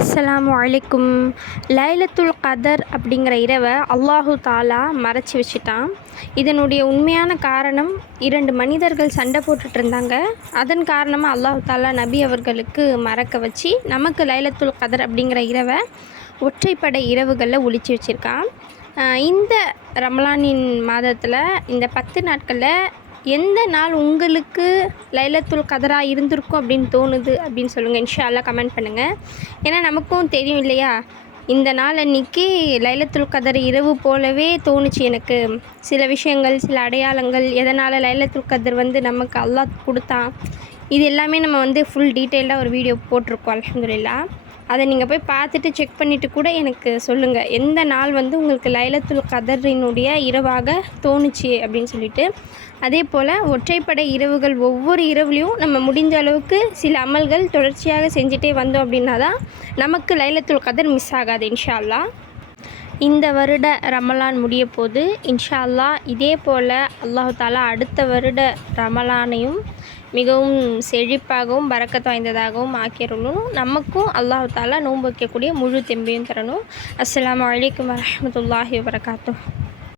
அஸ்ஸலாமு அலைக்கும். லைலத்துல் கதர் அப்படிங்கிற இரவை அல்லாஹு தாலா மறைச்சி வச்சுட்டான். இதனுடைய உண்மையான காரணம், 2 மனிதர்கள் சண்டை போட்டுட்டு இருந்தாங்க. அதன் காரணமாக அல்லாஹு தாலா நபி அவர்களுக்கு மறக்க வச்சு நமக்கு லைலத்துல் கதர் அப்படிங்கிற இரவை ஒற்றைப்படை இரவுகளில் ஒளிச்சு வச்சுருக்கான். இந்த ரமலானின் மாதத்தில் இந்த 10 நாட்களில் எந்த நாள் உங்களுக்கு லைலத்துல் கதராக இருந்திருக்கும் அப்படின்னு தோணுது அப்படின்னு சொல்லுங்கள். இன்ஷா அல்லாஹ் கமெண்ட் பண்ணுங்கள். ஏன்னா நமக்கும் தெரியும் இல்லையா, இந்த நாள் அன்றைக்கி லைலத்துல் கதர் இரவு போலவே தோணுச்சு எனக்கு. சில விஷயங்கள், சில அடையாளங்கள், எதனால் லைலத்துல் கதர் நமக்கு அல்லாஹ் கொடுத்தான், இது எல்லாமே நம்ம ஃபுல் டீட்டெயில்டாக ஒரு வீடியோ போட்டிருக்கோம் அல்ஹம்துலில்லாஹ். அதை நீங்கள் போய் பார்த்துட்டு செக் பண்ணிவிட்டு கூட எனக்கு சொல்லுங்கள், எந்த நாள் உங்களுக்கு லைலத்துல் கதரினுடைய இரவாக தோணுச்சு அப்படின்னு சொல்லிட்டு. அதே போல் ஒற்றைப்படை இரவுகள் ஒவ்வொரு இரவுலையும் நம்ம முடிஞ்ச அளவுக்கு சில அமல்கள் தொடர்ச்சியாக செஞ்சுட்டே வந்தோம் அப்படின்னா தான் நமக்கு லைலத்துல் கதர் மிஸ் ஆகாது இன்ஷா அல்லாஹ். இந்த வருட ரமலான் முடிய போது இன்ஷா அல்லாஹ். இதே போல் அல்லாஹு தாலா அடுத்த வருட ரமலானையும் மிகவும் செழிப்பாகவும் பரக்கத் வாய்ந்ததாகவும் ஆக்கிரணும். நமக்கும் அல்லாஹு தாலா நோன்பு வைக்கக்கூடிய முழு தெம்பையும் தரணும். அஸ்ஸலாமு அலைக்கும் வரஹ்மத்துல்லாஹி வபரகாத்துஹ்.